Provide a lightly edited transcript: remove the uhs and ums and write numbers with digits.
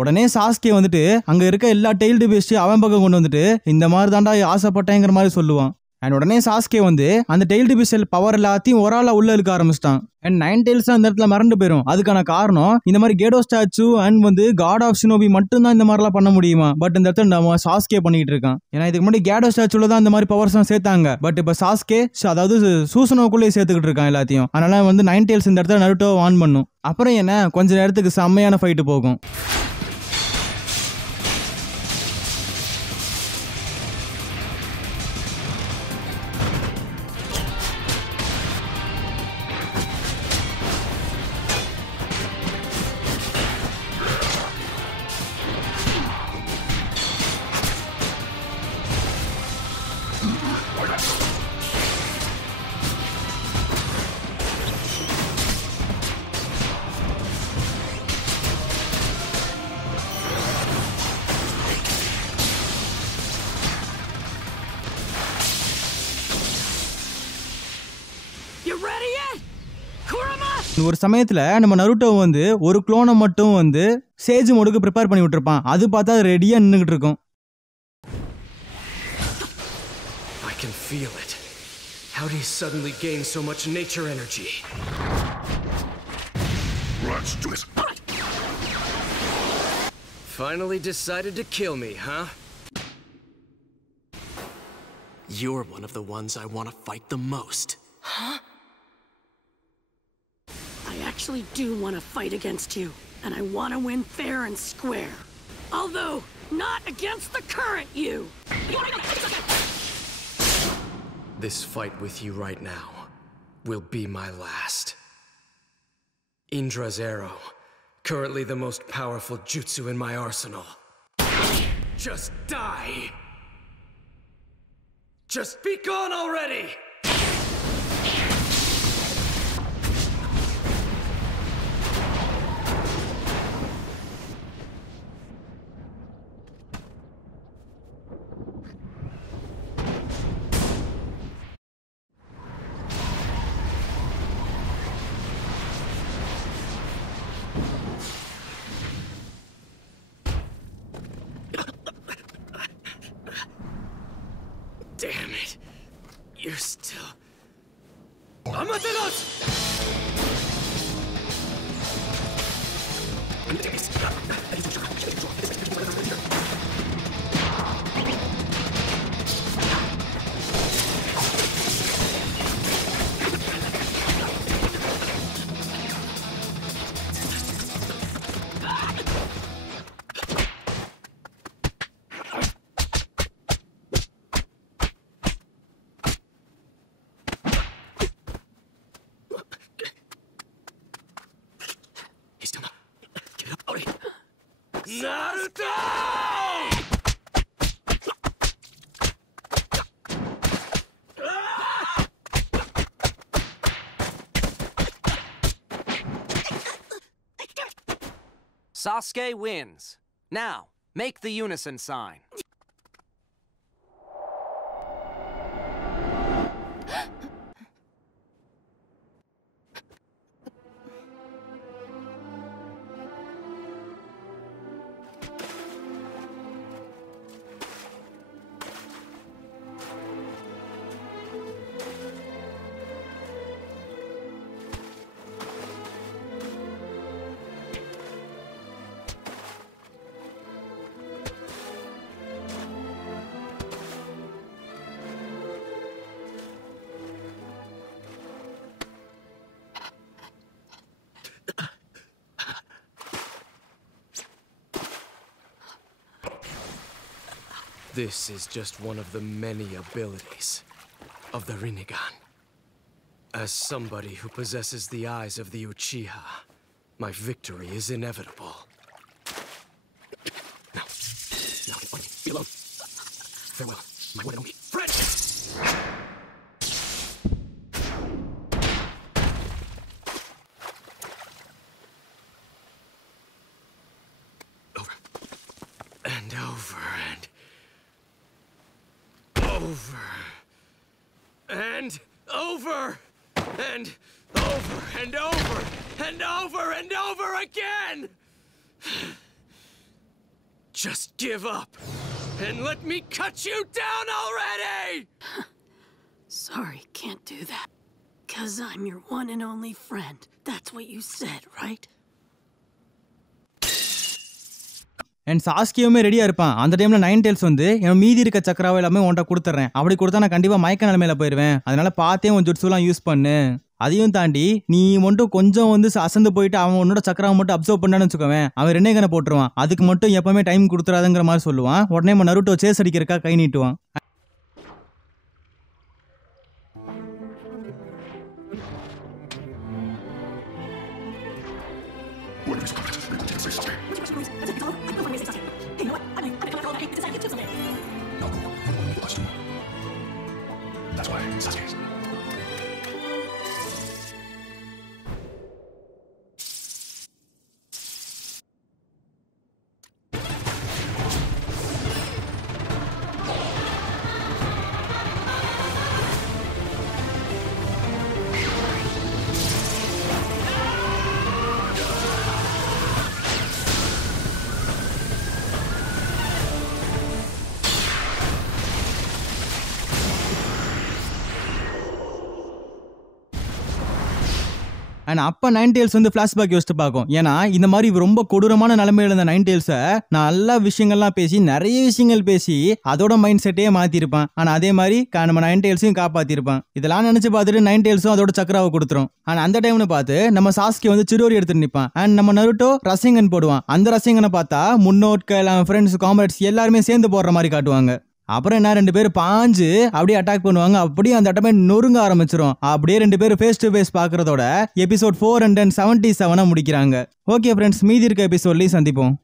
உடனே சாஸ்கே வந்துட்டு அங்க இருக்க எல்லா டெய்ல்டு பேஸ்ட் அவன் பக்கம் கொண்டு வந்துட்டு இந்த மாதிரி தாண்டா ஆசைப்பட்டேங்கிற மாதிரி சொல்லுவான். அண்ட் உடனே சாஸ்கே வந்து அந்த டெய்ல்டு பீஸ்ட் பவர் எல்லாத்தையும் ஒரு ஆளா உள்ள இருக்க ஆரம்பிச்சிட்டான். அண்ட் 9 டெய்ல்ஸ் அந்த இடத்துல மறந்து போயிடும். அதுக்கான காரணம் இந்த மாதிரி கேடோ ஸ்டாச்சு அண்ட் வந்து காட் ஆஃப் ஷினோபி மட்டும் தான் இந்த மாதிரிலாம் பண்ண முடியுமா. பட் இந்த இடத்துல நம்ம சாஸ்கே பண்ணிட்டு இருக்கான். ஏன்னா இதுக்கு முன்னாடி கேடோ ஸ்டாச்சுல தான் இந்த மாதிரி பவர்ஸ் எல்லாம் சேர்த்தாங்க. பட் இப்ப சாஸ்கே அதாவது சூசனோக்குள்ளே சேர்த்துக்கிட்டு இருக்கான் எல்லாத்தையும். அதனால வந்து 9 டெய்ல்ஸ் இந்த இடத்துல நருட்டோ ஆன் பண்ணும். அப்புறம் என்ன கொஞ்ச நேரத்துக்கு செம்மையான ஃபைட்டு போகும். ஒரு சமயத்துல நம்ம நருட்டோ வந்து ஒரு க்ளோனை மட்டும் வந்து சேஜ் மோடுக்கு ப்ரிப்பேர் பண்ணி விட்டுருப்பான். அது பார்த்தா ரெடியா நின்னுகிட்டு இருக்கும். I can feel it. How do you suddenly gain so much nature energy? Let's do this. Finally decided to kill me, huh? You're one of the ones I want to fight the most. Huh? I actually do want to fight against you, and I want to win fair and square. Although, not against the current you! This fight with you right now will be my last. Indra's arrow, currently the most powerful jutsu in my arsenal. Just die! Just be gone already! Damn it. You're still... Amateros! Naruto! Sasuke wins. Now, make the unison sign. This is just one of the many abilities of the Rinnegan. As somebody who possesses the eyes of the Uchiha, my victory is inevitable. Now, be alone. Farewell, my one and only friend! Over. And over and... over. And over. And over and over and over and over again! Just give up and let me cut you down already! Sorry, can't do that. 'Cause I'm your one and only friend. That's what you said, right? And சாஸ்கியுமே ரெடியா இருப்பான். அந்த டைம்ல nine tails வந்து என் மீதி இருக்க சக்கராவை எல்லாமே உன்ட்ட கொடுத்துறேன், அப்படி கொடுத்தா நான் கண்டிப்பா மயக்க நிலைமையில போயிருவேன், அதனால பார்த்தே உன் ஜுட்சுலாம் யூஸ் பண்ணு. அதையும் தாண்டி நீ மட்டும் கொஞ்சம் வந்து அசந்து போயிட்டு அவன் உன்னோட சக்கராவை மட்டும் அப்சர்வ் பண்ணான்னு வச்சுக்கோவேன், அவன் ரெனேகனை போட்டுருவான். அதுக்கு மட்டும் எப்பவுமே டைம் கொடுத்துறாதுங்கிற மாதிரி சொல்லுவான். உடனே நருட்டோ சேஸ் அடிக்கிறக்கா கை நீட்டுவான். அண்ட் அப்ப நைன் டெய்ல்ஸ் வந்து பிளாஷ்பேக் யோசிச்சு பார்க்கும். ஏன்னா இந்த மாதிரி ரொம்ப கொடூரமான நிலைமையில இருந்த நைன் டெய்ல்ஸை நல்ல விஷயங்கள்லாம் பேசி நிறைய விஷயங்கள் பேசி அதோட மைண்ட் செட்டே மாத்திருப்பான். ஆனா அதே மாதிரி நம்ம நைன் டெய்ல்ஸையும் காப்பாத்திருப்பான். இதெல்லாம் நினைச்சு பார்த்துட்டு நைன் டெய்ல்ஸும் அதோட சக்கராவை கொடுத்துரும். அண்ட் அந்த டைம்னு பார்த்து நம்ம சாஸ்கே வந்து சிரோரி எடுத்துட்டு நிற்பான். அண்ட் நம்ம நருட்டோ ரசிங்கன் போடுவான். அந்த ரசிங்கனை பார்த்தா முன்னோட்கள் ஃப்ரெண்ட்ஸ் காம்ரேட்ஸ் எல்லாருமே சேர்ந்து போடுற மாதிரி காட்டுவாங்க. அப்புறம் என்ன, ரெண்டு பேரும் பாஞ்சு அப்படியே அட்டாக் பண்ணுவாங்க. அப்படியே அந்த அட்டமே நொறுங்க ஆரம்பிச்சிரும். அப்படியே ரெண்டு பேரும் ஃபேஸ் டு ஃபேஸ் பாக்குறதோட எபிசோட் 477 முடிக்கிறாங்க. ஓகே ஃப்ரெண்ட்ஸ், மீதி இருக்க எபிசோட்லயும் சந்திப்போம்.